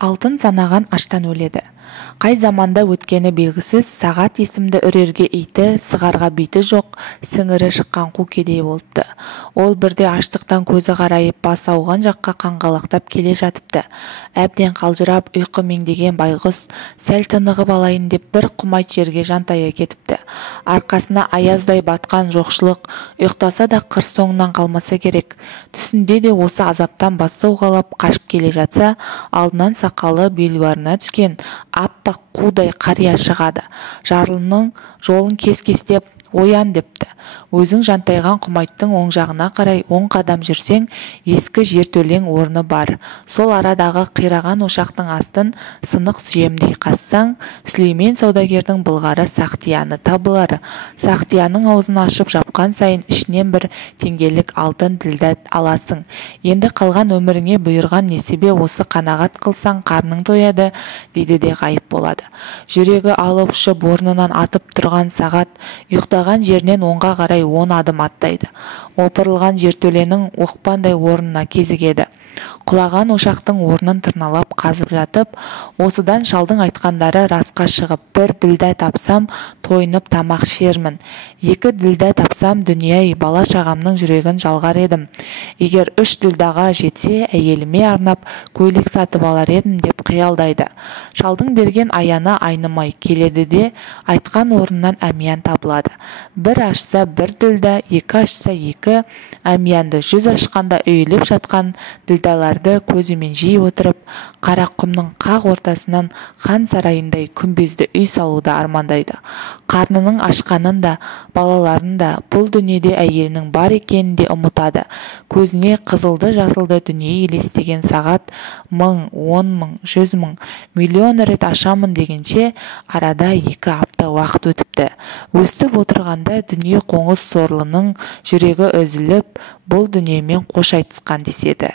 Алтын санаған аштан өледі. Қай заманда өткені белгісіз, Сағат есімді үрерге иті, сығарға биті жоқ, сіңірі шыққан қу кедей болыпты. Ол бірде аштықтан көзі қарайып, бас ауған жаққа қаңғалақтап келе жатыпты. Әбден қалжырап, ұйқы меңдеген байғұс, сәл тынығып алайын деп бір құмайт жерге жантая кетіпті. Арқасына аяздай батқан жоқшылық, ұйықтаса да қыр соңынан қалмаса керек. Түсінде де осы азаптан бас сауғалап қашып келе жатса, алдынан сақалы белуарына түскен аппақ қудай қария шығады. Жарлының жолын кес-кестеп, «Оян» депті. Өзің жантайған құмайттың оң жағына қарай 10 қадам жүрсең, ескі жертөлең орны бар. Сол арадағы қираған ошақтың астын сынық сүйемдей қазсаң, Сүлеймен саудагердің былғары Сақтияны табылар. Сақтияның аузын ашып жапқан сайын ішінен бір теңгелік алтын ділдәт аласың. Енді қалған өміріңе бұйырған несібе осы, қанағат қылсаң қарның тояды, дейді де ғайып болады. Жүрегі алып ұшып орнынан атып тұрған Сағат ұйықтаған жерінен оңға қарай 10 адым аттайды. Опырылған жертөленің оқпандай орнына кезігеді. Құлаған ошақтың орнын тырналап қазып жатып, осыдан шалдың айтқандары расқа шығып, бір ділдә тапсам, тойынып тамақ шермін. 2 ділдә тапсам, дүние-ай, бала шағамның жүрегін жалғар едім. Егер 3 ділдәға жетсе, әйеліме арнап көйлек сатып алар едім деп қиялдайды. Шалдың берген аяны айнымай келеді де, айтқан орнынан әмиян табылады. Бір ашса бір ділдә, 2 ашса 2, әмиянды 100 ашқанда үйіліп жатқан ділдәларды көзімен жей отырып, Қарақұмның қақ ортасынан хан сарайындай күмбезді үй салуды армандайды. Қарнының ашқанын да, балаларын да, бұл дүниеде әйелінің бар екенін де ұмытады. Көзіне қызылды жасылды дүние елестеген Сағат 1000, 10 000, 100 000, миллион рет ашамын дегенше арада 2 апта уақыт өтіпті. Өстіп отырғанда дүние қоңыз сорлының жүрегі үзіліп, бұл дүниемен қош айтысқан деседі.